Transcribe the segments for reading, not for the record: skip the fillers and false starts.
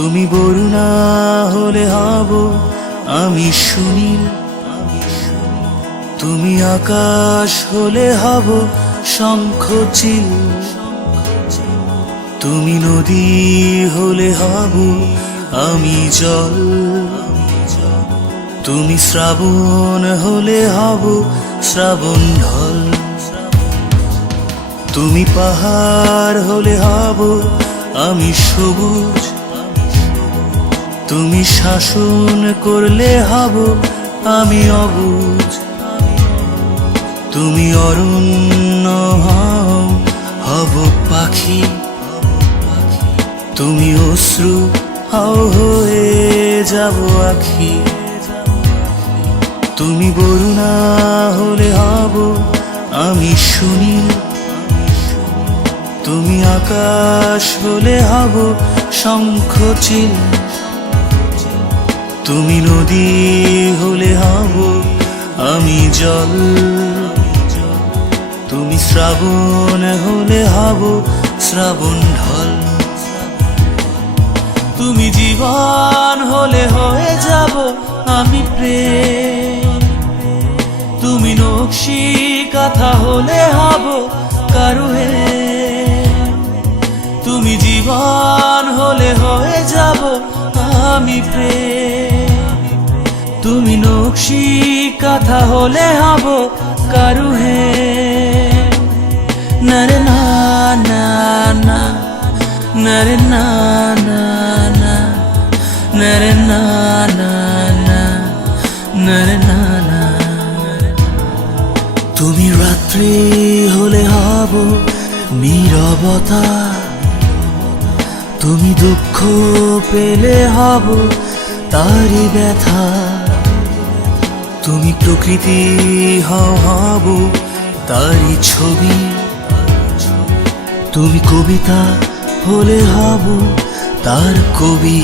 তুমি বরুণা হলে হব আমি সুনীল, তুমি আকাশ হলে হব শঙ্খচিল, তুমি নদী হলে হব আমি জল, তুমি শ্রাবণ হলে হব শ্রাবণ ঢল, তুমি পাহাড় হলে হব আমি সবুজ, তুমি শাসন করলে হব আমি অবুঝ, তুমি অরণ্য হব পাখি, তুমি অশ্রু হয়ে যাব আখি, তুমি বরুণা হলে হব আমি সুনীল, তুমি আকাশ হলে হব শঙ্খচিল, তুমি নদী হলে হব আমি জল, তুমি শ্রাবণ হলে হব শ্রাবণ ঢল, তুমি জীবন হলে হয়ে যাব আমি প্রেম, তুমি নকশি কাঁথা হলে হব কারুহে, তুমি জীবন হলে হয়ে যাব আমি প্রেম, তুমি নকশি কাঁথা হলে হব কারুহে, নরে না না না, নরে না না না, নরে না না না, নরে না না। তুমি রাত্রি হলে হব নীরবতা, তুমি দুঃখ পেলে হব তারি ব্যথা, তুমি প্রকৃতি হব তারি ছবি, তুমি কবিতা হলে হব তার কবি,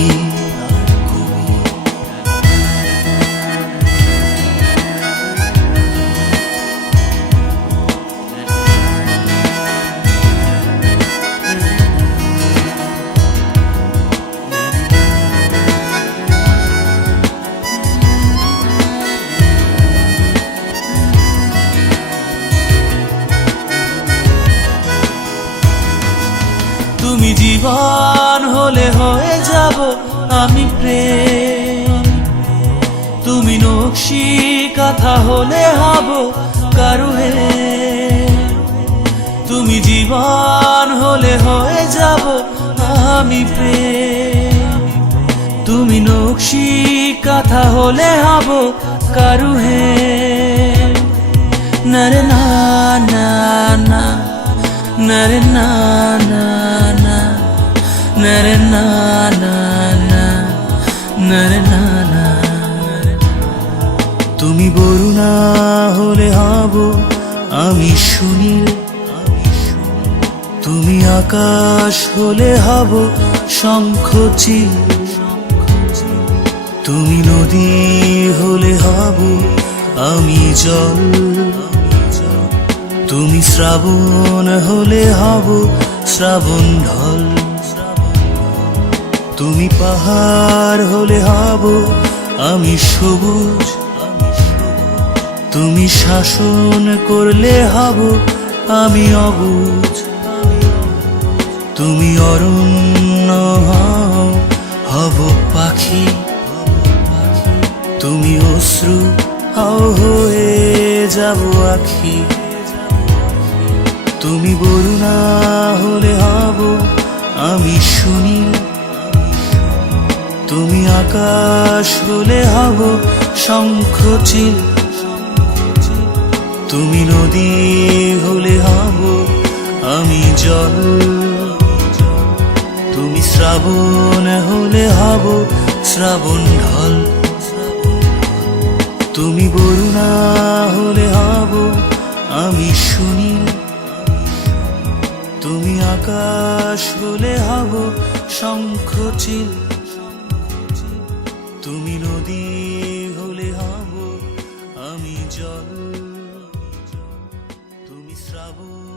তুমি জীবন হলে হয়ে যাব আমি প্রেম, তুমি নকশি কাঁথা হলে হব কারুহে, তুমি জীবন হলে হয়ে যাব আমি প্রেম, তুমি নকশি কাঁথা হলে হব কারুহে, নরে না না না, নরে না না না, নরে না না না, নরে না না। তুমি বরুণা হলে হব আমি সুনীল, তুমি আকাশ হলে হব শঙ্খচিল, তুমি নদী হলে হব আমি জল, তুমি শ্রাবণ হলে হব শ্রাবণ ঢল, তুমি পাহাড় হলে হব আমি সবুজ, তুমি শাসন করলে হব আমি অবুঝ, তুমি অরণ্য হব পাখি, তুমি অশ্রু হয়ে যাব আখি, তুমি বরুণা হলে হব আমি সুনীল, তুমি আকাশ হলে হব শঙ্খচিল, তুমি নদী হলে হব আমি জল, তুমি শ্রাবণ হলে হব শ্রাবণ ঢল, তুমি বরুণা হলে হব আমি সুনীল, তুমি আকাশ হলে হব শঙ্খচিল, তুমি নদী হলে হব আমি জল, তুমি শ্রাবণ